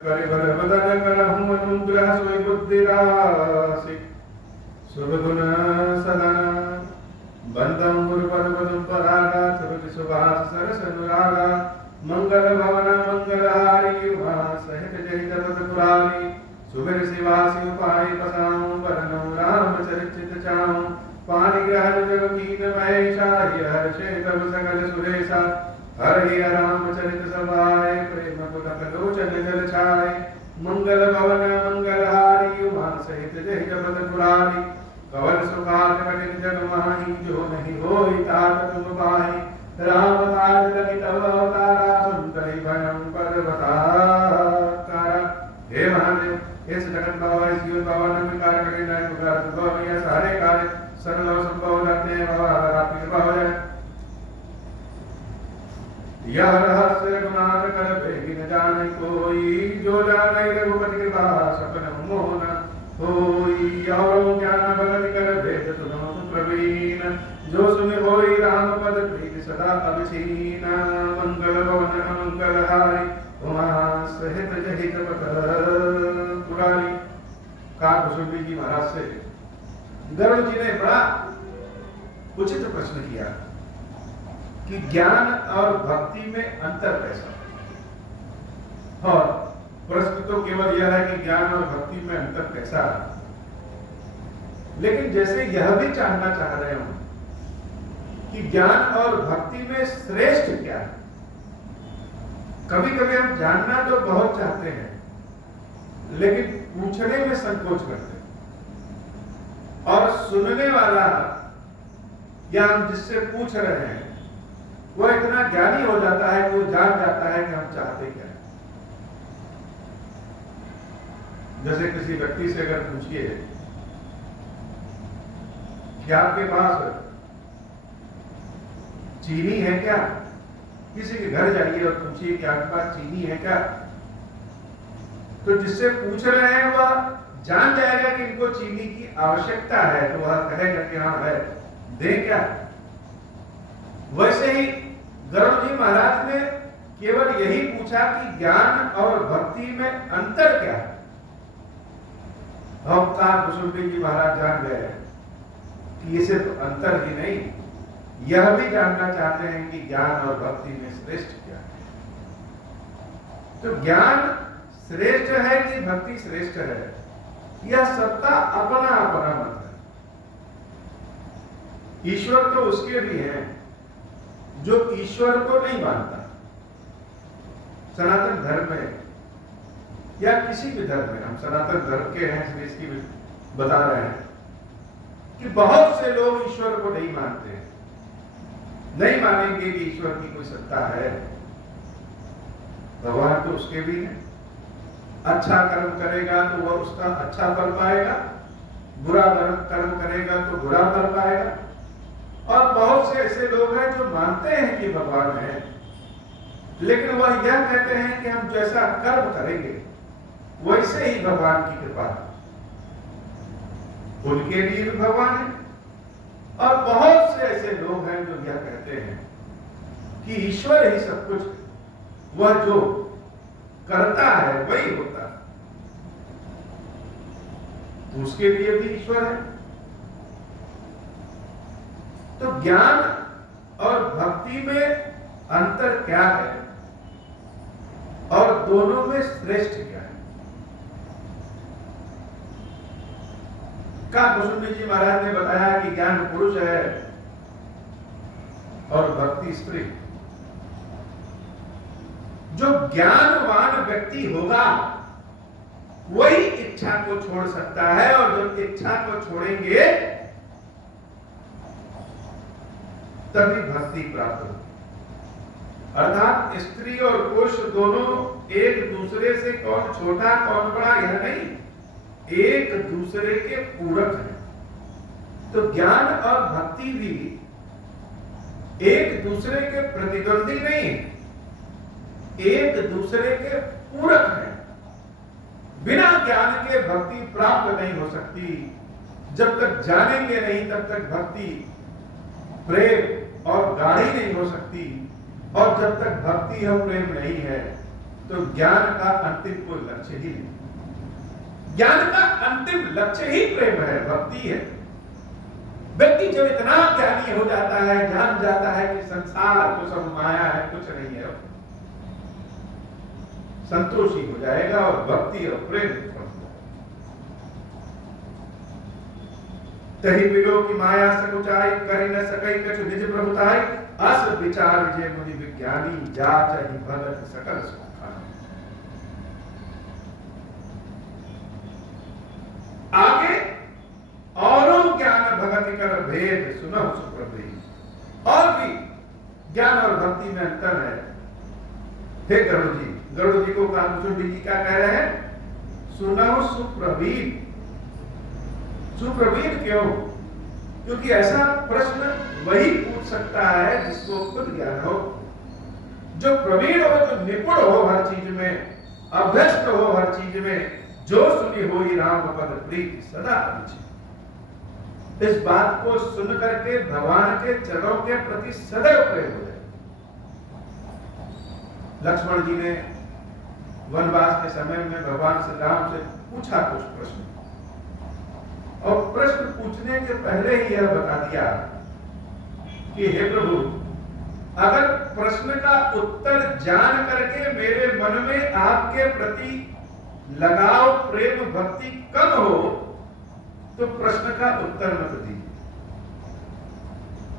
परिवरवदन करहु अनुग्रह सुय बुद्धि राशि शुभ गुण सदन बंदम गुरु परपदम परागा सुरभि सुभाष सरस अनुरागा मंगल भवन मंगलहारी उमा सहित जय जगत पुरारी सुमिर शिवासी उपाय पसाऊं वरनम रामचरित चाऊं पाणि ग्रहण जग कीन महेशा हर्षे तब सकल सुरेशा हरि रामचरित सभाय प्रेम पुलक लोचन जल छाय मंगल भवन मंगलहारी उमा सहित जय जगत पुरारी कवल सुखात कटिन जग माही जो नहीं होई तात तुम पाही राम काज लगी तब अवतारा सुनतई भयंकर बतारा। हे महादेव इस जगत बाबा इस जीवन बाबा नंद कार्य कठिन नाय पुकार दुर्गम ये सारे कार्य सरल और संभव हो जाते हैं बाबा अगर आपकी कृपा हो जाए। यह रहस्य रघुनाथ कर भेगी न जाने कोई जो जाने रघुपति कृपा सपन मोहन होई और ज्ञान भगत कर भेद सुनो प्रवीण जो सुने होई राम पद प्रीति सदा अभिछीन मंगल भवन मंगल हारी उमा सहित जहि जपत पुरारी। काकुशुंडी जी महाराज से गरुड़ जी ने बड़ा उचित प्रश्न किया कि ज्ञान और भक्ति में अंतर कैसा। और प्रश्न तो केवल यह है कि ज्ञान और भक्ति में अंतर कैसा, लेकिन जैसे यह भी जानना चाह रहे हूं कि ज्ञान और भक्ति में श्रेष्ठ क्या है। कभी कभी हम जानना तो बहुत चाहते हैं लेकिन पूछने में संकोच करते हैं और सुनने वाला या हम जिससे पूछ रहे हैं वो इतना ज्ञानी हो जाता है कि वो जान जाता है कि हम चाहते क्या है। जैसे किसी व्यक्ति से अगर पूछिए कि आपके पास चीनी है क्या, किसी के घर जाइए और पूछिए कि आपके पास चीनी है क्या, तो जिससे पूछ रहे हैं वह जान जाएगा कि इनको चीनी की आवश्यकता है तो वह कहेगा कि हाँ है, दे क्या। वैसे ही गरुड़ जी महाराज ने केवल यही पूछा कि ज्ञान और भक्ति में अंतर क्या है। हम कुसुम्बी जी महाराज जान गए कि ये सिर्फ अंतर ही नहीं, यह भी जानना चाहते हैं कि ज्ञान और भक्ति में श्रेष्ठ क्या है। तो ज्ञान श्रेष्ठ है कि भक्ति श्रेष्ठ है, यह सबका अपना अपना मत है। ईश्वर तो उसके भी हैं जो ईश्वर को नहीं मानता। सनातन धर्म में या किसी भी धर्म में, हम सनातन धर्म के हैं इसलिए इसकी बता रहे हैं कि बहुत से लोग ईश्वर को नहीं मानते, नहीं मानेंगे कि ईश्वर की कोई सत्ता है। भगवान तो उसके भी हैं, अच्छा कर्म करेगा तो वह उसका अच्छा फल पाएगा, बुरा कर्म करेगा तो बुरा फल पाएगा। और बहुत से ऐसे लोग हैं जो मानते हैं कि भगवान है लेकिन वह यह कहते हैं कि हम जैसा कर्म करेंगे वैसे ही भगवान की कृपा है, उनके लिए भी भगवान है। और बहुत से ऐसे लोग हैं जो यह कहते हैं कि ईश्वर ही सब कुछ, वह जो करता है वही होता है, तो उसके लिए भी ईश्वर है। तो ज्ञान और भक्ति में अंतर क्या है और दोनों में श्रेष्ठ क्या है। कुसुम्बी जी महाराज ने बताया कि ज्ञान पुरुष है और भक्ति स्त्री। जो ज्ञानवान व्यक्ति होगा वही इच्छा को छोड़ सकता है, और जब इच्छा को छोड़ेंगे तभी भक्ति प्राप्त होगी। अर्थात स्त्री और पुरुष दोनों एक दूसरे से कौन छोटा कौन बड़ा यह नहीं, एक दूसरे के पूरक हैं। तो ज्ञान और भक्ति भी एक दूसरे के प्रतिद्वंदी नहीं है, एक दूसरे के पूरक हैं। बिना ज्ञान के भक्ति प्राप्त नहीं हो सकती। जब तक जानेंगे नहीं तब तक भक्ति प्रेम और गाढ़ी नहीं हो सकती, और जब तक भक्ति और प्रेम नहीं है तो ज्ञान का अंतिम कोई लक्ष्य ही नहीं। ज्ञान का अंतिम लक्ष्य ही प्रेम है, भक्ति है। व्यक्ति जब इतना ज्ञानी हो जाता है, जान जाता है कि संसार तो सब माया है, कुछ नहीं है, संतोषी हो जाएगा और भक्ति और प्रेम तही बिलो की माया सकुचाई करी न सकई कछु निज प्रभुताई अस विचार जे मुनि विज्ञानी जा चाहि भगत सकल सुखानी। आगे औरों ज्ञान भक्ति कर भेद सुनो सुप्रभु। और भी ज्ञान और भक्ति में अंतर है। हे गरुड़ जी को कामचुंडी जी क्या कह रहे हैं? सुनो सुप्रवीण। सुप्रवीण क्यों? क्योंकि ऐसा प्रश्न वही पूछ सकता है जिसको खुद ज्ञान हो, जो प्रवीण हो, जो निपुण हो हर चीज में, अभ्यस्त हो हर चीज में, जो सुनी होई राम पद प्रीति सदा अभिचि। इस बात को सुन करके भगवान के चरणों के प्रति सदैव प्रेम हो जाए। लक्ष्मण जी ने वनवास के समय में भगवान श्री राम से पूछा कुछ प्रश्न, और प्रश्न पूछने के पहले ही यह बता दिया कि हे प्रभु, अगर प्रश्न का उत्तर जान करके मेरे मन में आपके प्रति लगाव, प्रेम, भक्ति कम हो तो प्रश्न का उत्तर मत दीजिए।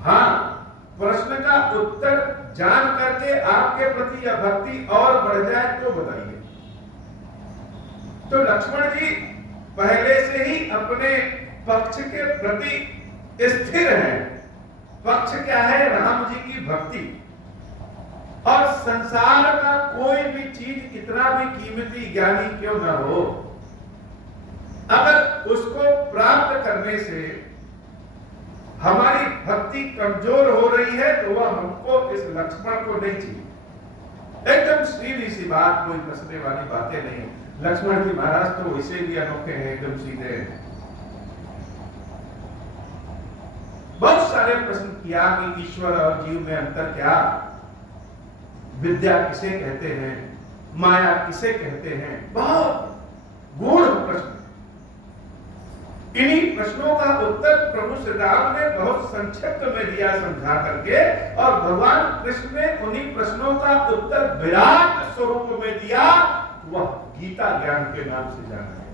हाँ, प्रश्न का उत्तर जान करके आपके प्रति यह भक्ति और बढ़ जाए तो बताइए। तो लक्ष्मण जी पहले से ही अपने पक्ष के प्रति स्थिर हैं। पक्ष क्या है? राम जी की भक्ति। और संसार का कोई भी चीज कितना भी कीमती ज्ञानी क्यों न हो, अगर उसको प्राप्त करने से हमारी भक्ति कमजोर हो रही है तो वह हमको, इस लक्ष्मण को नहीं चाहिए। एकदम सीधी सी बात, कोई फंसने वाली बातें नहीं। लक्ष्मण जी महाराज तो वैसे भी अनोखे हैं, एकदम सीधे। बहुत सारे प्रश्न किया कि ईश्वर और जीव में अंतर क्या, विद्या किसे कहते हैं, माया किसे कहते हैं, बहुत गूढ़ प्रश्न। इन्हीं प्रश्नों का उत्तर प्रभु श्री राम ने बहुत संक्षिप्त में दिया समझा करके, और भगवान कृष्ण ने उन्हीं प्रश्नों का उत्तर विराट स्वरूप में दिया। वह गीता ज्ञान के नाम से जाना है।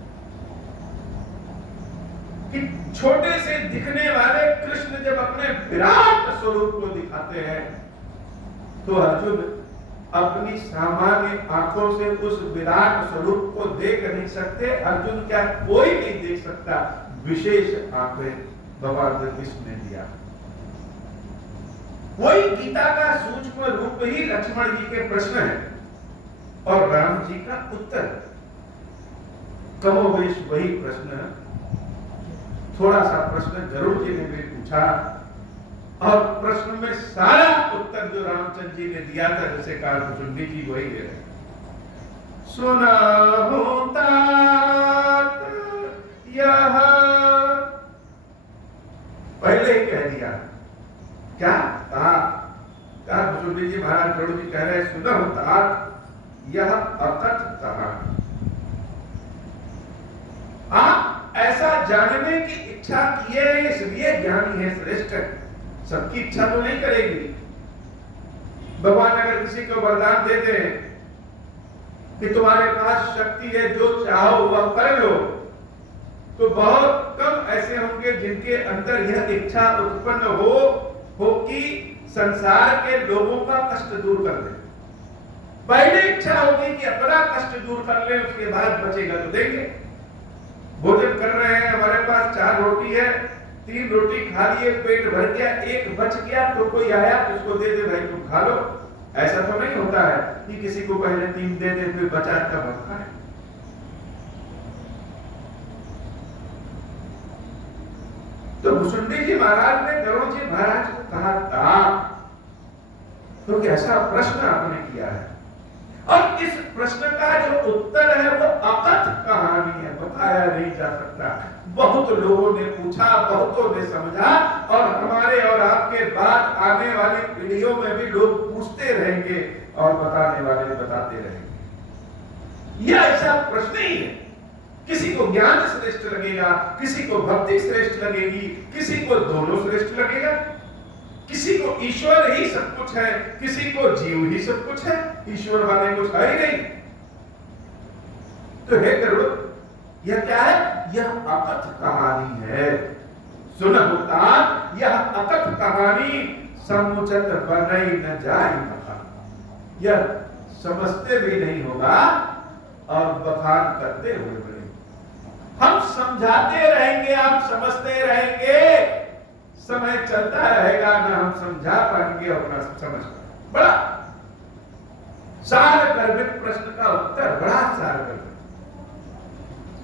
कि छोटे से दिखने वाले कृष्ण जब अपने विराट स्वरूप को दिखाते हैं तो अर्जुन अपनी सामान्य आंखों से उस विराट स्वरूप को देख नहीं सकते। अर्जुन क्या कोई नहीं देख सकता, विशेष आंखें भगवान कृष्ण ने दिया। वही गीता का सूक्ष्म रूप ही लक्ष्मण जी के प्रश्न है और राम जी का उत्तर। कमोबेश वही प्रश्न, थोड़ा सा प्रश्न जरूर जी ने भी पूछा, और प्रश्न में सारा उत्तर जो रामचंद्र जी ने दिया था, जैसे कालकुचुंडी जी वही दे रहे। सुना होता यह, पहले ही कह दिया क्या कहा? कालकुचुंडी जी महाराज गरुड़ जी कह रहे हैं, सुना होता यह अकथ कहा। आप ऐसा जानने की इच्छा किए इसलिए ज्ञानी है, श्रेष्ठ है। सबकी इच्छा तो नहीं करेगी। भगवान अगर किसी को वरदान दे दे कि तुम्हारे पास शक्ति है, जो चाहो वह कर लो, तो बहुत कम ऐसे होंगे जिनके अंदर यह इच्छा उत्पन्न हो कि संसार के लोगों का कष्ट दूर कर दे। पहले इच्छा होगी कि अपना कष्ट दूर कर ले, उसके बाद बचेगा तो देंगे। भोजन कर रहे हैं, हमारे पास 4 रोटी है, 3 रोटी खा लिए, पेट भर गया, 1 बच गया तो कोई आया तो उसको दे दे, भाई तुम खा लो। ऐसा तो नहीं होता है कि किसी को पहले 3 दे दे फिर बचा तब खाए। तो भुसुंडी जी महाराज ने गरुड़ जी महाराज को कहा था, क्योंकि ऐसा प्रश्न आपने किया है, और इस प्रश्न का जो उत्तर है वो अकथ कहानी है, बताया नहीं जा सकता। बहुत लोगों ने पूछा, बहुतों ने समझा, और हमारे और आपके बाद आने वाली पीढ़ियों में भी लोग पूछते रहेंगे और बताने वाले बताते रहेंगे। यह ऐसा प्रश्न ही है। किसी को ज्ञान श्रेष्ठ लगेगा, किसी को भक्ति श्रेष्ठ लगेगी, किसी को दोनों श्रेष्ठ लगेगा, किसी को ईश्वर ही सब कुछ है, किसी को जीव ही सब कुछ है, ईश्वर माने कुछ है ही नहीं। तो हे गरुड़, यह क्या है? यह अकथ कहानी है। सुन होता यह अकथ कहानी समुचत बनई न जाए बखान। यह समझते भी नहीं होगा और बखान करते हुए बने। हम समझाते रहेंगे, आप समझते रहेंगे, समय चलता रहेगा, ना हम समझा पाएंगे और ना समझ पाएंगे। बड़ा सार गर्भित प्रश्न का उत्तर, बड़ा सार गर्भित।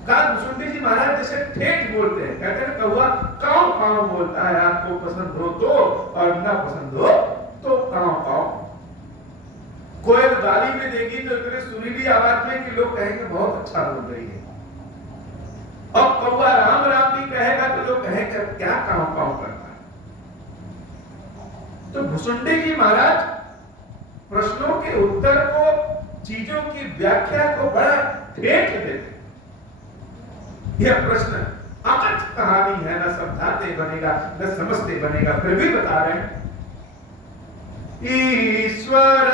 भुसुंडी जी महाराज जैसे ठेठ बोलते हैं, कहते हैं कौवा काव काव बोलता है, आपको पसंद हो तो और ना पसंद हो तो काव काव। कोयल गाली में देगी तो इतने सुरीली आवाज में कि लोग कहेंगे बहुत अच्छा बोल रही है, और कौवा राम राम भी कहेगा तो लोग कहेंगे क्या काव काव करता है। तो भुसुंडी जी महाराज प्रश्नों के उत्तर को, चीजों की व्याख्या को बड़ा ठेठ देते। यह प्रश्न अकथ कहानी है, न समझाते बनेगा न समझते बनेगा, फिर भी बता रहे हैं। ईश्वर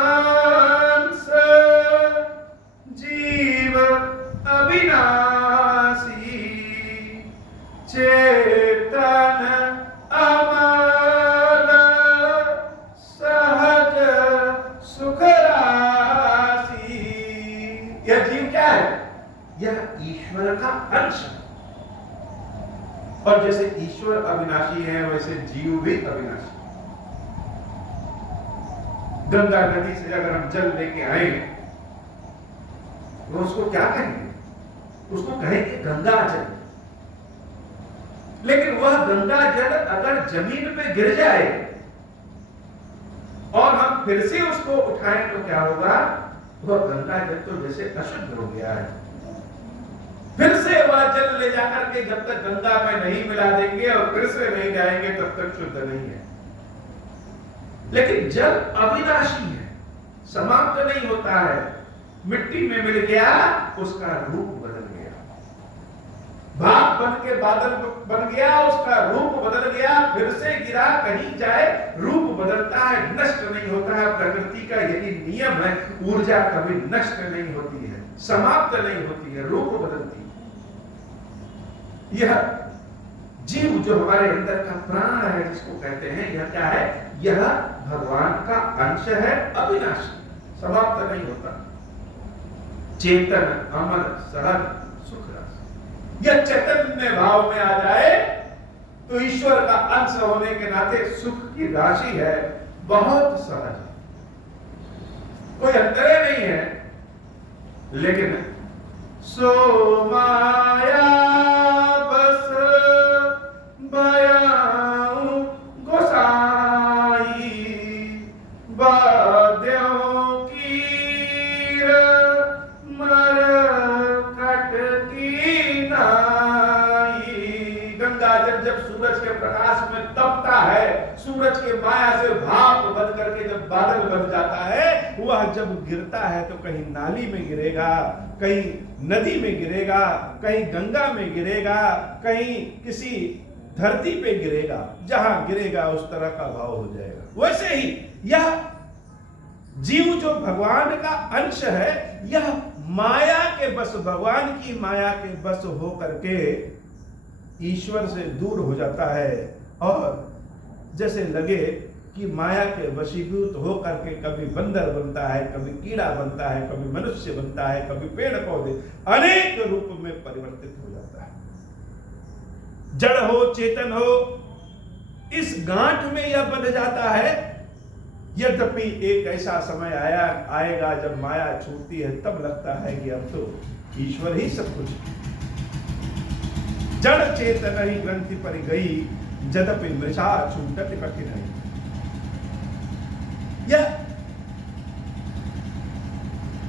अंश जीव अविनाशी चेतन अमल सहज सुख राशि। यह जीव क्या है? यह ईश्वर का अंश है। और जैसे ईश्वर अविनाशी है वैसे जीव भी अविनाशी। गंगा नदी से अगर हम जल लेके आए तो उसको क्या कहेंगे? उसको कहेंगे गंगा जल। लेकिन वह गंगा जल अगर जमीन पे गिर जाए और हम फिर से उसको उठाएं तो क्या होगा? वह गंगा जल तो जैसे अशुद्ध हो गया है। फिर से वह जल ले जाकर के जब तक गंगा में नहीं मिला देंगे और फिर से नहीं जाएंगे तब तक शुद्ध नहीं है। लेकिन जल अविनाशी है, समाप्त नहीं होता है। मिट्टी में मिल गया, उसका रूप बदल गया, भाप बन के बादल बन गया, उसका रूप बदल गया, फिर से गिरा, कहीं जाए रूप बदलता है, नष्ट नहीं होता है। प्रकृति का यही नियम है, ऊर्जा कभी नष्ट नहीं होती है, समाप्त नहीं होती है, रूप बदलती है। यह जीव जो हमारे अंदर का प्राण है, जिसको कहते हैं, यह क्या है? यह भगवान का अंश है, अविनाशी, समाप्त नहीं होता। चेतन अमर सहज सुख रस। यह चैतन्य भाव में आ जाए तो ईश्वर का अंश होने के नाते सुख की राशि है, बहुत सहज है, कोई अंतर नहीं है। लेकिन सो माया बस बयाऊं गोसाई बाद्यों की मर कट की नाई। गंगा जब सूरज के प्रकाश में तपता है, सूरज के माया से भाप बन करके जब बादल बन जाता है, वह जब गिरता है तो कहीं नाली में गिरेगा, कहीं नदी में गिरेगा, कहीं गंगा में गिरेगा, कहीं किसी धरती पे गिरेगा। जहां गिरेगा उस तरह का भाव हो जाएगा। वैसे ही यह जीव जो भगवान का अंश है, यह माया के बस, भगवान की माया के बस हो करके ईश्वर से दूर हो जाता है। और जैसे लगे कि माया के वशीभूत हो करके कभी बंदर बनता है, कभी कीड़ा बनता है, कभी मनुष्य बनता है, कभी पेड़ पौधे, अनेक रूप में परिवर्तित हो जाता है। जड़ हो चेतन हो, इस गांठ में यह बंध जाता है। यद्यपि एक ऐसा समय आएगा जब माया छूटती है, तब लगता है कि अब तो ईश्वर ही सब कुछ। जड़ चेतन ही ग्रंथि पर गई, जदपि मृषा छूटत कठिन है। यह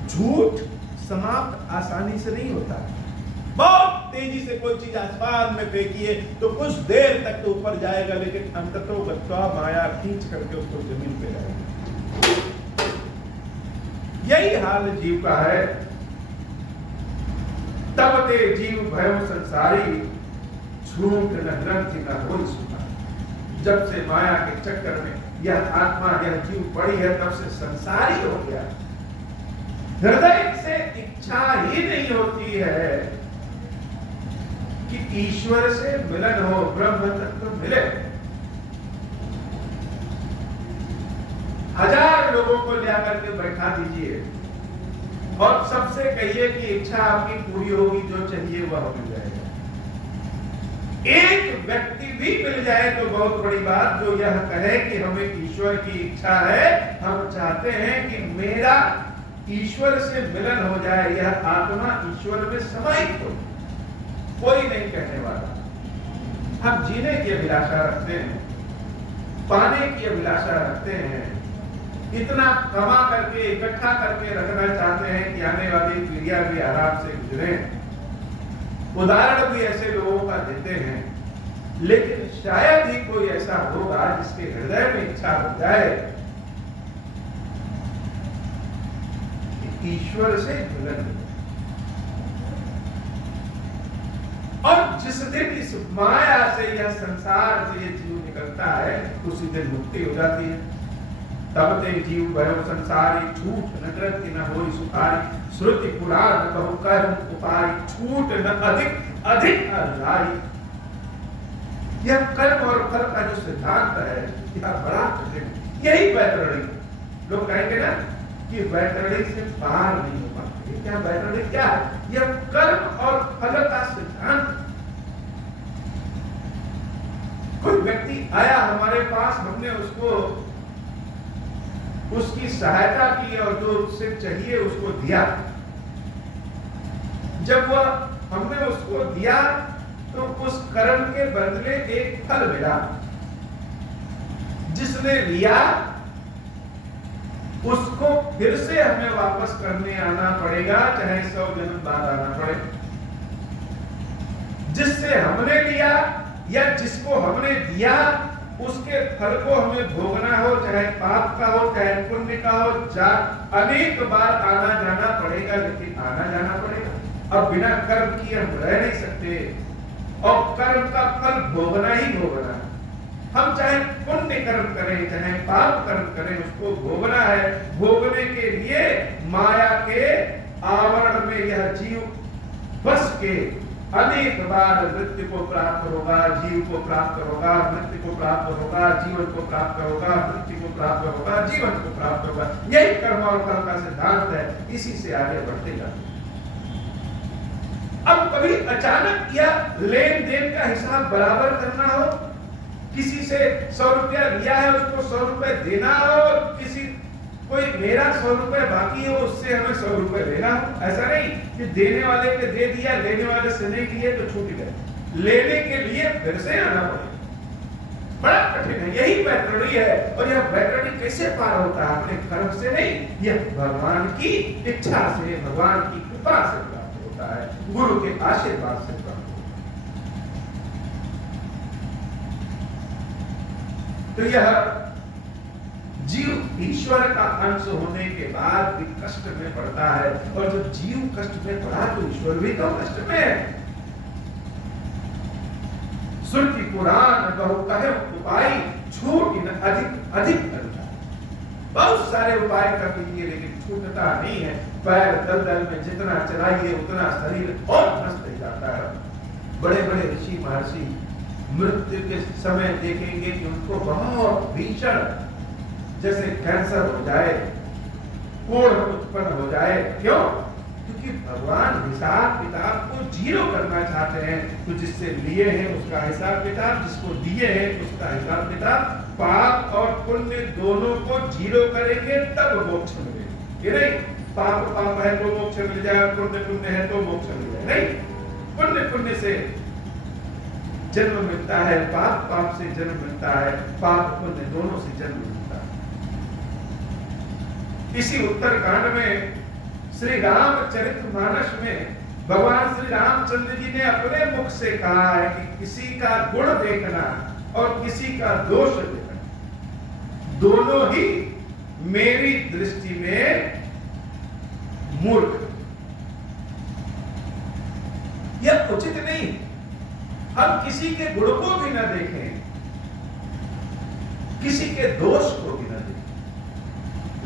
झूठ समाप्त आसानी से नहीं होता। बहुत तेजी से कोई चीज आसमान में फेंकिए तो कुछ देर तक तो ऊपर जाएगा, लेकिन अंततः गत्वा माया खींच करके उसको जमीन पे लाएगी। यही हाल जीव का है। तब ते जीव भयम संसारी, छूट न ग्रंथि न होई सुखारी। जब से माया के चक्कर में यह आत्मा, यह जीव पड़ी है, तब से संसारी हो गया। हृदय से इच्छा ही नहीं होती है कि ईश्वर से मिलन हो, ब्रह्म तत्व मिले। हजार लोगों को ले आकर के बैठा दीजिए और सबसे कहिए कि इच्छा आपकी पूरी होगी, जो चाहिए वह मिल जाएगा। एक व्यक्ति भी मिल जाए तो बहुत बड़ी बात, जो यह कहे कि हमें ईश्वर की इच्छा है, हम चाहते हैं कि मेरा ईश्वर से मिलन हो जाए, यह आत्मा ईश्वर में समाहित हो। कोई नहीं कहने वाला। हम जीने की अभिलाषा रखते हैं, पाने की अभिलाषा रखते हैं, इतना कमा करके इकट्ठा करके रखना चाहते हैं कि आने वाली पीढ़ियां भी आराम से गुजरे। उदाहरण भी ऐसे लोगों का देते हैं, लेकिन शायद ही कोई ऐसा होगा जिसके हृदय में इच्छा हो जाए कि ईश्वर से मिलन हो। और जिस दिन इस माया से, यह संसार से ये जीव निकलता है, उसी दिन मुक्ति हो जाती है। तब ते जीव भयम संसारी, छूट न ग्रंथि न होई सुखारी। श्रुति पुराण बहु कर्म उपारी, छूट न अधिक अधिक अलाई। यह कर्म और फल का जो सिद्धांत है, यह बड़ा कठिन। यही वैतरणी लोग कहेंगे ना कि वैतरणी से पार नहीं हो पाते। क्या वैतरणी क्या है? यह कर्म और फल का सिद्धांत। कोई व्यक्ति आया हमारे पास, हमने उसको उसकी सहायता की और जो उससे चाहिए उसको दिया। जब वह हमने उसको दिया तो उस कर्म के बदले एक फल मिला। जिसने लिया उसको फिर से हमें वापस करने आना पड़ेगा, चाहे 100 जन्म बाद आना पड़े। जिससे हमने लिया या जिसको हमने दिया, उसके फल को हमें भोगना हो, चाहे पाप का हो चाहे पुण्य का हो, अनेक बार आना जाना पड़ेगा, लेकिन आना जाना पड़ेगा। अब बिना कर्म किए हम रह नहीं सकते और कर्म का फल भोगना ही भोगना। हम चाहे पुण्य कर्म करें चाहे पाप कर्म करें, उसको भोगना है। भोगने के लिए माया के आवरण में यह जीव बस के अनेक बार मृत्यु को प्राप्त होगा, जीव को प्राप्त होगा, मृत्यु को प्राप्त होगा, जीवन को प्राप्त होगा, मृत्यु को प्राप्त होगा, जीवन को प्राप्त होगा। यही कर्म और फल का सिद्धांत है, इसी से आगे बढ़ते जाते। अब कभी अचानक या लेन देन का हिसाब बराबर करना हो, किसी से 100 रुपया लिया है उसको 100 रुपए देना हो, और किसी कोई मेरा 100 रुपए बाकी है उससे हमें 100 रुपए लेना हो। ऐसा नहीं कि देने वाले के दे दिया, लेने वाले से नहीं लिए तो छूट गए। लेने के लिए फिर से आना पड़ेगा, बड़ा कठिन है। यही वैतरणी है। और यह वैतरणी कैसे पार होता है? अपने कर्म से नहीं, यह भगवान की इच्छा से, भगवान की कृपा से प्राप्त होता है, गुरु के आशीर्वाद से प्राप्त होता है। तो यह जीव ईश्वर का अंश होने के बाद भी कष्ट में पड़ता है, और जब जीव कष्ट में पड़ा तो ईश्वर भी तो कष्ट में है। श्रुति पुराण बहु कहे उपाय, छूट न अधिक अधिक करता। बहुत सारे उपाय कर लीजिए लेकिन छूटता नहीं है। पैर दलदल में जितना चलाइए उतना शरीर और नष्ट हो जाता है। बड़े बड़े ऋषि महर्षि मृत्यु के समय देखेंगे कि उनको बहुत भीषण, जैसे कैंसर हो जाए, कोढ़ उत्पन्न हो जाए। क्यों? क्योंकि भगवान हिसाब किताब को जीरो करना चाहते हैं। तो जिससे लिए हैं उसका हिसाब किताब, जिसको दिए हैं उसका हिसाब किताब, पाप और पुण्य दोनों को जीरो करेंगे तब मोक्ष मिलेगा। ये नहीं पाप पाप है तो मोक्ष मिल जाए, पुण्य पुण्य है तो मोक्ष मिल जाए। नहीं, पुण्य पुण्य से जन्म मिलता है, पाप पाप से जन्म मिलता है, पाप पुण्य दोनों से जन्म मिलता है। इसी उत्तरकांड में श्री रामचरितमानस में भगवान श्री रामचंद्र जी ने अपने मुख से कहा है कि किसी का गुण देखना और किसी का दोष देखना दोनों ही मेरी दृष्टि में मूर्ख। यह उचित नहीं। हम किसी के गुण को भी न देखें, किसी के दोष को भी न देखें,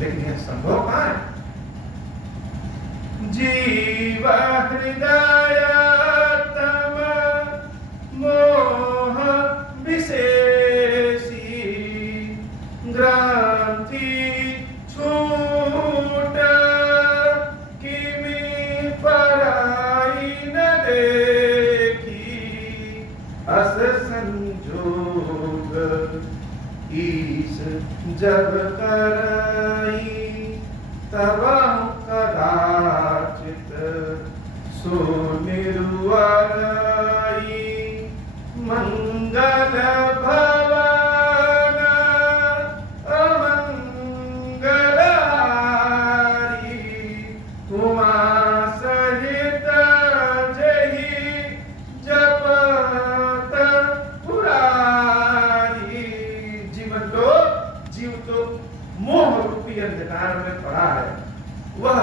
लेकिन यह संभव कहां है? जीव हृदयतम मोह विशेषी ग्रंथि छूट किमि पराई न देखी अस संजोग ईश जब कराई तब कदाचित सो निर्वराई मंगल भवन अमंगलहारी उमा सहित जहि जपत पुरारी। जीव तो मोह रूपी अंधकार में पड़ा है, वह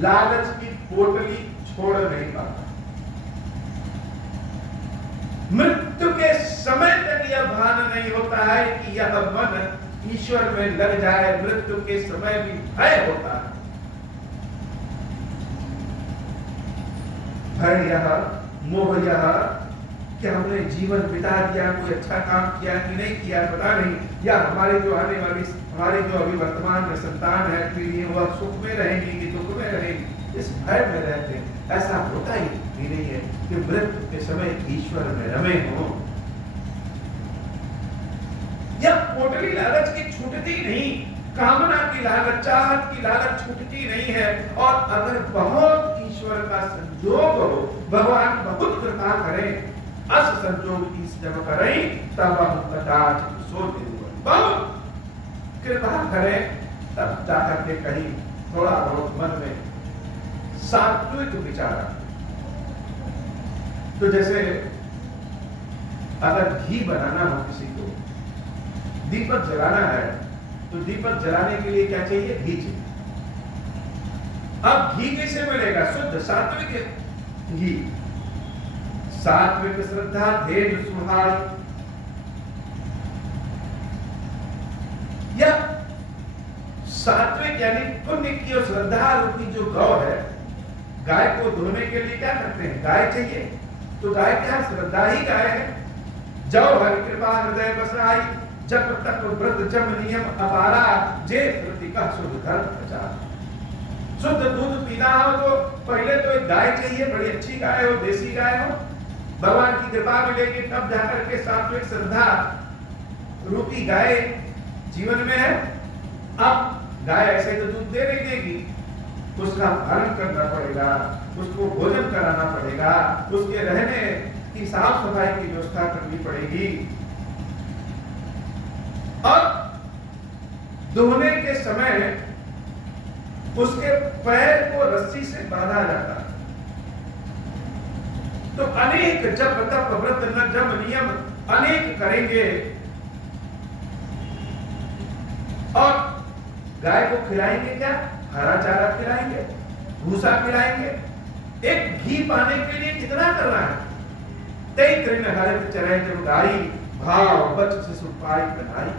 लालच की पोटली छोड़ नहीं पाता। मृत्यु के समय तक यह भान नहीं होता है कि यह मन ईश्वर में लग जाए। मृत्यु के समय भी भय होता है, भय यह, मोह यह कि हमने जीवन बिता दिया, कोई अच्छा काम किया कि नहीं किया पता नहीं, या हमारे जो आने वाली, हमारे जो अभी वर्तमान में संतान है पीढ़ी, वह सुख में रहेंगी कि दुख में रहेंगी, इस भय में रहते हैं। ऐसा होता ही नहीं है कि मृत्यु के समय ईश्वर में रमे हो। यह पोटली लालच की छूटती नहीं, कामना की लालच, चाहत की लालच छूटती नहीं है। और अगर बहुत ईश्वर का संजोग हो, भगवान बहुत कृपा करें, अस संजोग इस जब करें तब हम कदाचित सो निर्वल, बहुत कृपा करें तब जाकर के कहीं थोड़ा बहुत मन में सात्विक विचार। तो जैसे अगर घी बनाना हो, किसी को दीपक जलाना है, तो दीपक जलाने के लिए क्या चाहिए? घी चाहिए। अब घी कैसे मिलेगा? शुद्ध सात्विक घी, सात्विक श्रद्धा धैर्य सुहाग। यह सात्विक यानी पुण्य की और श्रद्धा रूपी जो गौ है, गाय को धोने के लिए क्या करते हैं? गाय चाहिए, तो गाय क्या? श्रद्धा ही गाय है। जब हरि कृपा हृदय बसाई, जब तक व्रत जम नियम अपारा, जे प्रति का शुद्ध धर्म प्रचार। शुद्ध दूध पीना हो तो पहले तो एक गाय चाहिए, बड़ी अच्छी गाय हो, देसी गाय हो, भगवान की कृपा मिलेगी, तब जाकर के सात्विक श्रद्धा रूपी गाय जीवन में है। अब गाय ऐसे तो दूध दे नहीं देगी, उसका पालन करना पड़ेगा, उसको भोजन कराना पड़ेगा, उसके रहने की साफ सफाई की व्यवस्था करनी पड़ेगी। और दुहने के समय उसके पैर को रस्सी से बांधा जाता है। तो अनेक जप तप व्रत न जम नियम अनेक करेंगे। और गाय को खिलाएंगे क्या? हरा चारा खिलाएंगे, भूसा खिलाएंगे। एक घी पाने के लिए कितना करना है? तय तृण हरित चरे जब गाई, भाव बच शिशु पाई कन्हाई।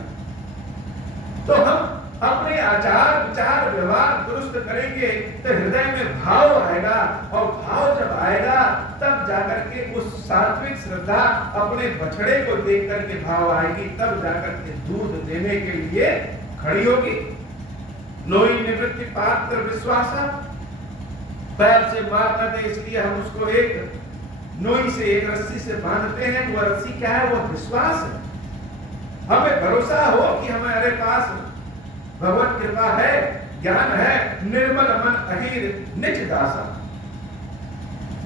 तो हम अपने आचार विचार व्यवहार दुरुस्त करेंगे तो हृदय में भाव आएगा, और भाव जब आएगा तब जाकर के उस सात्विक श्रद्धा अपने बछड़े को देख करके भाव आएगी, तब जाकर के दूध देने के लिए खड़ी होगी। नोई निवृत्ति पात्र विश्वासा, पैर से मार न दे इसलिए हम उसको एक नोई से, एक रस्सी से बांधते हैं। वो रस्सी क्या है? वो विश्वास है। हमें भरोसा हो कि हमारे पास भगवत कृपा है, ज्ञान है। निर्मल मन अहीर निज दासा,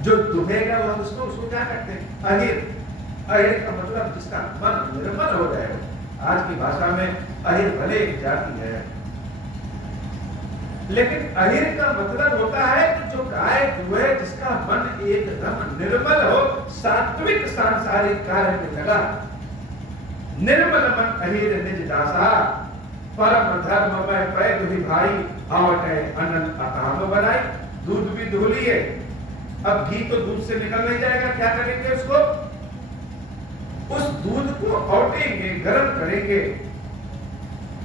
जो दुहेगा वह उसको क्या कहते हैं? अहीर। अहीर का मतलब जिसका मन निर्मल हो गया। आज की भाषा में अहीर भले एक जाति है, लेकिन अहीर का मतलब होता है कि जो गाय दुहे, जिसका मन एकदम निर्मल हो, सात्विक सांसारिक कार्य में लगा। निर्मल मन अहीर निज दासा, परम धर्म में पै दुहि भाई, आवटे अनंत अकाम बनाई। दूध भी धो लिए, अब घी तो दूध से निकल नहीं जाएगा, क्या करेंगे उसको? उस दूध को औटेंगे, गर्म करेंगे।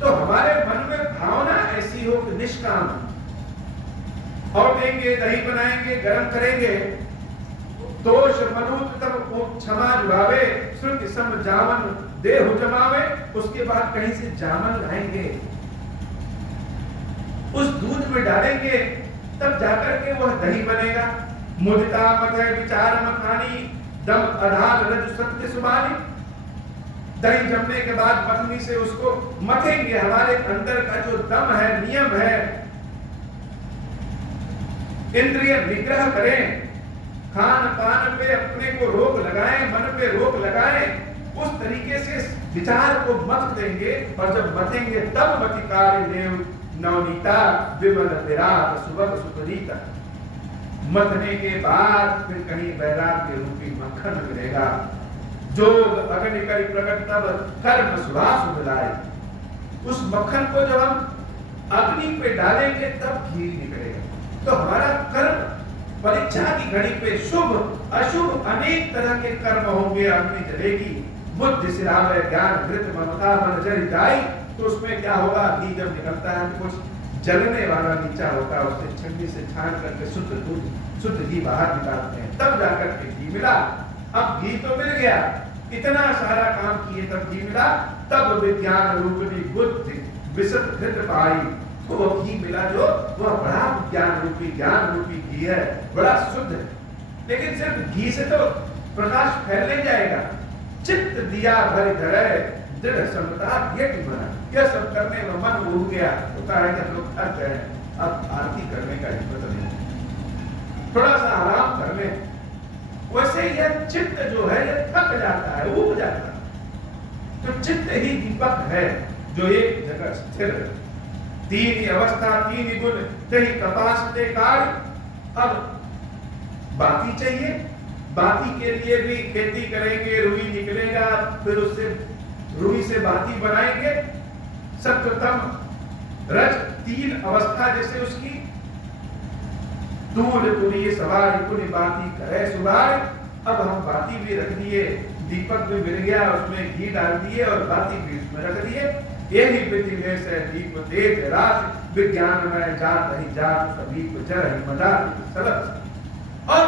तो हमारे मन में भावना ऐसी हो कि निष्काम, औटेंगे, दही बनाएंगे, गर्म करेंगे। दोष मनुत तब क्षमा जुड़ावे, श्रुति सम जामन देहु जमावे। उसके बाद कहीं से जामन लाएंगे, उस दूध में डालेंगे, तब जाकर के वह दही बनेगा। मुदिता मत है विचार मखानी, दम आधार रज सत्य सुबानी। दही जमने के बाद पत्नी से उसको मथेंगे। हमारे अंदर का जो दम है, नियम है, इंद्रिय निग्रह करें, खान पान पे अपने को रोक लगाएं, मन पे रोक लगाएं। उस तरीके से विचार को मथ देंगे, और जब मथेंगे तब मतिकारी देव नवनीता विमल विराट सुबह सुपरीता। मथने के बाद फिर कहीं वैराग्य रूपी मक्खन मिलेगा। जोग अग्नि करी प्रकट तब कर्म सुभाष मिलाए। उस मक्खन को जब हम अग्नि पे डालेंगे तब घी निकलेगा। तो हमारा कर्म परीक्षा की घड़ी पे शुभ अशुभ अनेक तरह के कर्म होंगे। अग्नि जलेगी, बुद्धि सिरावे, ज्ञान घृत ममता मन जल जाई। तो उसमें क्या होगा? घी जब निकलता है तो कुछ जलने वाला नीचा होता है, उससे छन्नी से छान करके शुद्ध दूध, शुद्ध घी बाहर निकालते हैं, तब जाकर के घी मिला। अब घी तो मिल गया, इतना सारा काम किए तब घी मिला। तब विज्ञान रूपी बुद्धि विशद घृत पाई। तो वो घी मिला जो वह बड़ा ज्ञान रूपी घी है, बड़ा शुद्ध है। लेकिन सिर्फ घी से तो प्रकाश फैल नहीं जाएगा। चित्त दिया भर धरे दृढ़ समता ये बना। यह सब करने में मन उब गया तो कहा है कि हम लोग थक गए, अब आरती करने का हिम्मत नहीं, थोड़ा सा आराम कर ले। वैसे यह चित्त जो है यह थक जाता है, उब जाता है। तो चित्त ही दीपक है जो एक जगह स्थिर है। तीन अवस्था तीन गुण तही कपास ते कार्य। अब बाती चाहिए, बाती के लिए भी खेती करेंगे, रुई निकलेगा, फिर उससे रुई से बाती बनाएंगे। सत्वतम रज तीन अवस्था जैसे उसकी, दूल तुरी सवार पुनि बाती करे सुधार। अब हम बाती भी रख दिए, दीपक भी मिल गया, उसमें घी डाल दिए और बाती भी उसमें रख दिए। यही विधि में से दीप तेज रात विज्ञान में जात ही जात सभी को जर ही मजा सलत। और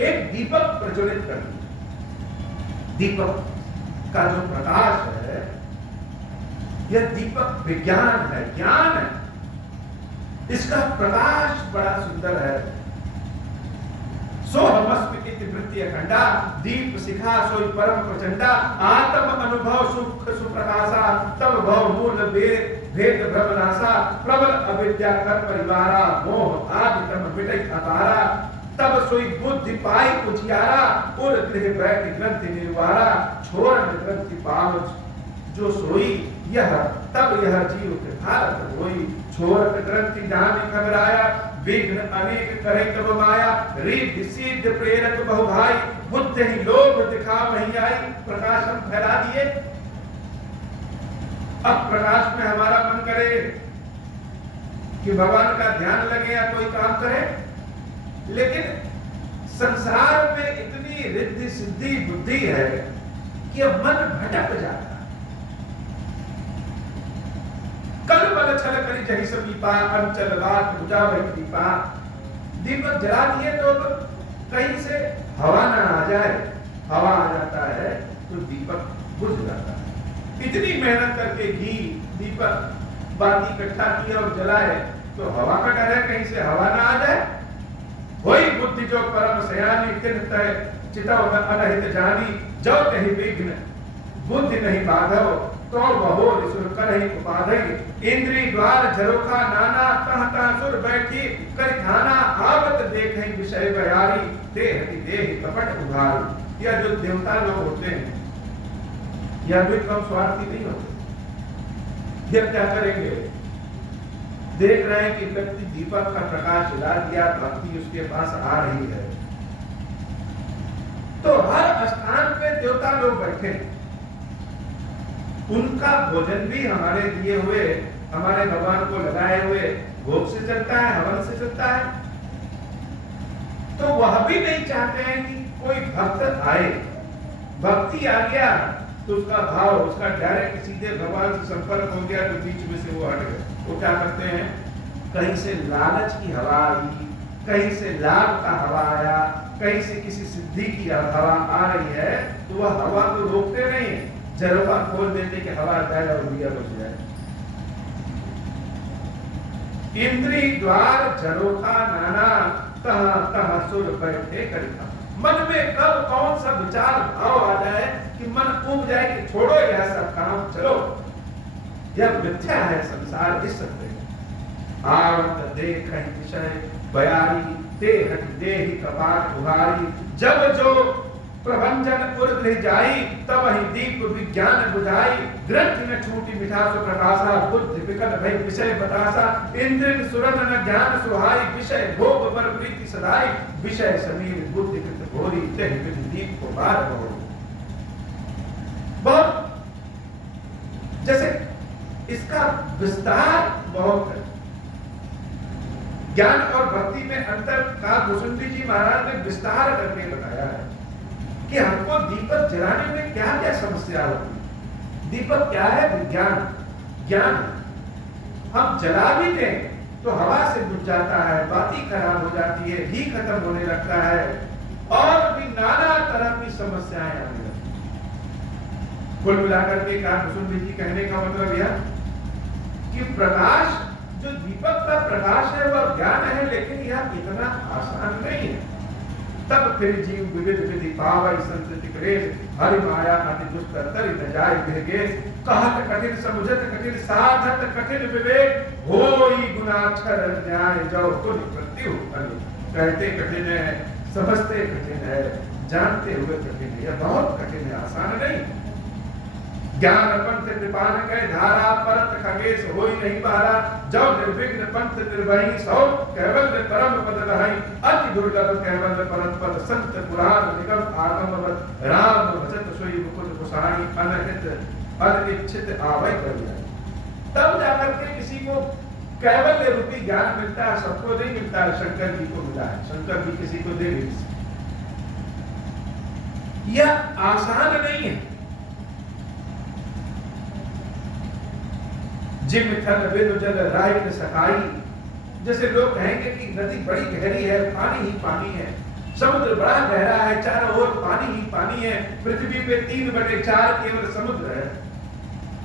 एक दीपक प्रज्वलित कर दिया। दीपक का जो प्रकाश है, यह दीपक विज्ञान है, ज्ञान है। इसका प्रकाश बड़ा सुंदर है। सोहमस्मित वृत्ति अखंडा, दीप शिखा सोई परम प्रचंडा। आत्म अनुभव सुख सुप्रकाशा, तब भव मूल भेद भ्रम नासा। प्रबल अविद्या कर परिवारा, मोह आदि तम मिटै अतारा। तब सोई बुद्धि पाई उजियारा, उर गृह बैठ ग्रंथि निर्वारा। छोड़ ग्रंथि पाव जो सोई, यह तब यह जीव कृतार्थ होई। छोड़ ग्रंथि जान खबराया, विघ्न अनेक करे तब माया। रिद्धि सिद्ध प्रेरक बहु भाई, बुद्धि ही लोभ दिखा नहीं आई। प्रकाश हम फैला दिए। अब प्रकाश में हमारा मन करे कि भगवान का ध्यान लगे या कोई काम करे, लेकिन संसार में इतनी रिद्धि सिद्धि बुद्धि है कि अब मन भटक जाता है। कल बल छल करी जही समीपा, अंचल बात बुझावे दीपा। दीपक जला दिए तो कहीं से हवा ना आ जाए, हवा आ जाता है तो दीपक बुझ जाता है। इतनी मेहनत करके घी दीपक बाती इकट्ठा किया और जलाए तो हवा का डर है कहीं से हवा ना आ जाए। वही बुद्धि जो परम सयानी, तिन तय चितव अनहित जानी। जो कहीं विघ्न बुद्धि नहीं बाधव, तो बहोर सुर करहि उपाधि। इंद्री द्वार झरोखा नाना, तह तह सुर बैठी कर खाना। आवत देखें विषय बयारी, देहति देहि कपट उधारी। यह जो देवता लोग होते हैं यह भी कम स्वार्थी नहीं होते। यह क्या करेंगे? देख रहे हैं कि व्यक्ति दीपक का प्रकाश जला दिया, भक्ति उसके पास आ रही है, तो हर स्थान पे देवता लोग बैठे, उनका भोजन भी हमारे दिए हुए, हमारे भगवान को लगाए हुए भोग से चलता है, हवन से चलता है। तो वह भी नहीं चाहते हैं कि कोई भक्त आए। भक्ति आ गया तो उसका भाव, उसका डायरेक्ट सीधे भगवान से संपर्क हो गया तो बीच में से वो हट गए। वो क्या करते हैं, कहीं से लालच की हवा आई, कहीं से लाभ का हवा आया, कहीं से किसी सिद्धि की हवा आ रही है, तो वह हवा को रोकते नहीं, झरोखा खोल देते कि हवा जाए और दिया बच जाए। इंद्री द्वार झरोखा नाना, तह तह सुर बैठे करिता। मन में कब कौन सा विचार भाव आ जाए कि मन उब जाए कि छोड़ो यह सब काम, चलो यह मिथ्या है संसार, इस सकते आवत देख विषय बयारी, देह देहि कपाट उहारी। जब जो प्रभंजन उर्ध्व जाई, तब ही दीप विज्ञान बुझाई। ग्रंथ न छूटी मिठास प्रकाशा, बुद्धि विकल भय विषय बतासा। इंद्र सुरन न ज्ञान सुहाई, विषय भोग पर प्रीति सदाई। विषय समीर बुद्धि कृत घोरी, तेहि विधि दीप को बार बहु। बहुत जैसे इसका विस्तार बहुत है। ज्ञान और भक्ति में अंतर का भुसुंडी जी महाराज ने विस्तार करके बताया है कि हमको दीपक जलाने में क्या क्या समस्या होती है। दीपक क्या है, विज्ञान, ज्ञान। हम जला भी दें तो हवा से बुझ जाता है, बाती खराब हो जाती है, घी खत्म होने लगता है और भी नाना तरह की समस्याएं आने लगती हैं। कुल मिलाकर के कहा भुसुंडी जी कहने का मतलब यह कि प्रकाश, जो दीपक का प्रकाश है वह ज्ञान है, लेकिन यह इतना आसान नहीं है। तब फिर जीव विविध विधि पावई संतति क्लेश, हरि माया अति दुष्कर तरि न जाय भेगेश। कहत कठिन समुझत कठिन साधत कठिन विवेक, होई गुणाक्षर न्याय जो कुल मृत्यु अनेक। कहते कठिन है, समझते कठिन है, जानते हुए कठिन है। यह बहुत कठिन है, आसान नहीं। ज्ञान पंथ कृपान कहे धारा, परत खगेश होई नहीं पारा। जब निर्विघ्न पंथ निर्वही सौ, कैवल्य परम पद रहाई। अति दुर्लभ कैवल्य परम पद, संत पुराण निगम आगमवत। राम भजत सोई मुकुट कुसाई, अनहित अनिच्छित आवै करिया। तब जाकर के किसी को कैवल्य रूपी ज्ञान मिलता है। सबको नहीं मिलता है, शंकर जी को मिला है, शंकर भी किसी को दे नहीं। यह आसान नहीं है। जिम थल बिनु जल राय न सकाई। जैसे लोग कहेंगे कि नदी बड़ी गहरी है, पानी ही पानी है, समुद्र बड़ा गहरा है, चारों ओर पानी ही पानी है, पृथ्वी पे 3/4 केवल समुद्र है।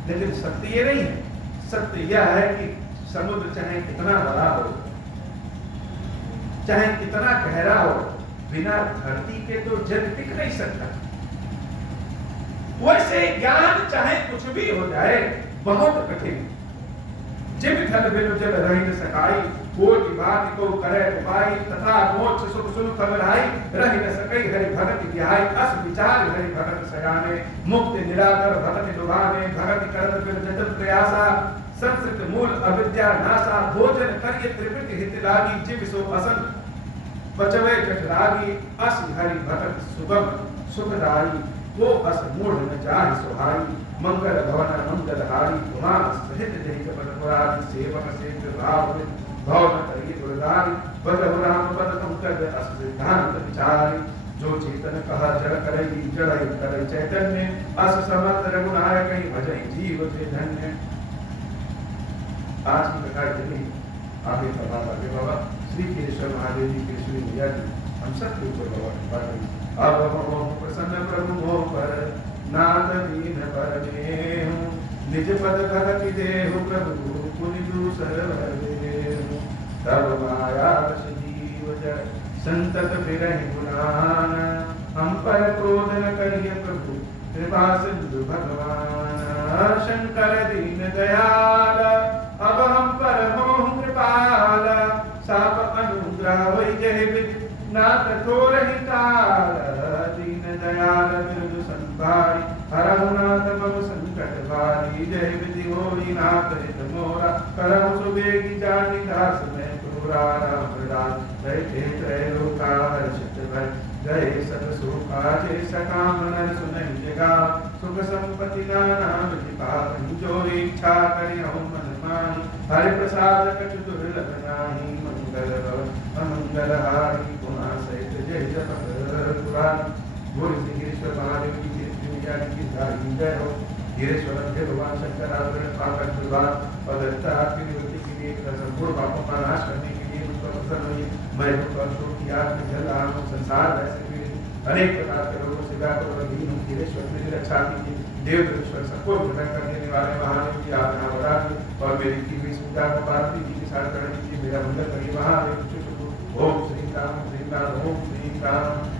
लेकिन सत्य ये नहीं है। सत्य यह है कि समुद्र चाहे कितना बड़ा हो, चाहे कितना गहरा हो, बिना धरती के तो जल टिक नहीं सकता। वैसे ज्ञान चाहे कुछ भी हो जाए बहुत कठिन। जिम थल बिनु जल रहि न सकाई, कोटि बात को करे उपाय। तथा मोक्ष सुख सुन फल रहाई, रहि न सकई हरि भगति विहाई। अस विचार हरि भगत सयाने, मुक्ति निराकर भगति लुभाने। भगति करत बिन जतन प्रयासा, संस्कृत मूल अविद्या नासा। भोजन करिय त्रिविध हित लागी, जिम सो असन बचवे कठलागी। अस हरि भगत सुगम सुखदाई, वो अस मूढ़ न जाहि सुहाई। मंगल भवन मंगल हारी, उमा सहित जहि जपत पुरारी। सेवक सेव्य भाव भव न करिए दुर्गारी, बदहु राम पद पंकज अस सिद्धांत विचारी। जो चेतन कहा जड़ करई, जड़ई करई चैतन्य। अस समर्थ रघुनायक भजई जीव के धन्य। आज की कथा इतनी, आगे सभा करके बाबा श्री केशव महादेव जी, केशवी मैया जी हम सब के ऊपर बाबा कृपा करिए। अब हम प्रसन्न प्रभु मोह पर, नाथ दीन पर नेहु। निज पद भगति देहु, प्रभु पुनि दूसर देहु। तब माया वश जीव जड़, संतत फिरहि गुणान। हम पर क्रोध न करिए प्रभु, कृपा सिंधु भगवान। शंकर दीन दयाल, अब हम पर हों कृपाल। साप अनुग्रह वही जय विधि, नाथ थोरहि काल। दीन दयाल बिरु संभारी, हरहु नाथ मम संकट भारी। जय विधि होई नाथ हित मोरा, करहु सुबेगी जानी दास मैं तोरा। राम राज बैठे त्रैलोका हर्षित भय, गए सब सुखा जे सकाम नर सुनहि जगा। सुख संपत्ति नाना विधि पावनि, जो इच्छा करिहु मन माहि। हरि प्रसाद कछु दुर्लभ नाही, मंगल भवन अमंगल हारी। गुणाशय भगवान बोल श्री गिरीश्वर महादेव की जय, श्री मैया की जय हो। गिरीश्वर थे भगवान शंकर आदरण पाकर भगवान और दत्ता आपकी निवृत्ति के लिए संपूर्ण पापों का नाश करने के लिए मुझ पर प्रसन्न हुई। मैं शोक की आग में जल रहा हूँ, संसार वैसे भी अनेक प्रकार के रोगों से व्याकुल और दीन हूँ। गिरीश्वर मेरी रक्षा कीजिए। देव ईश्वर सबको घटन कर देने वाले महादेव जी आप यहाँ बता दिए और मेरी की हुई पूजा को पार्वती जी के साथ करने कीजिए। मेरा मंगल करिए महादेव। ओम श्री राम ओम श्री राम।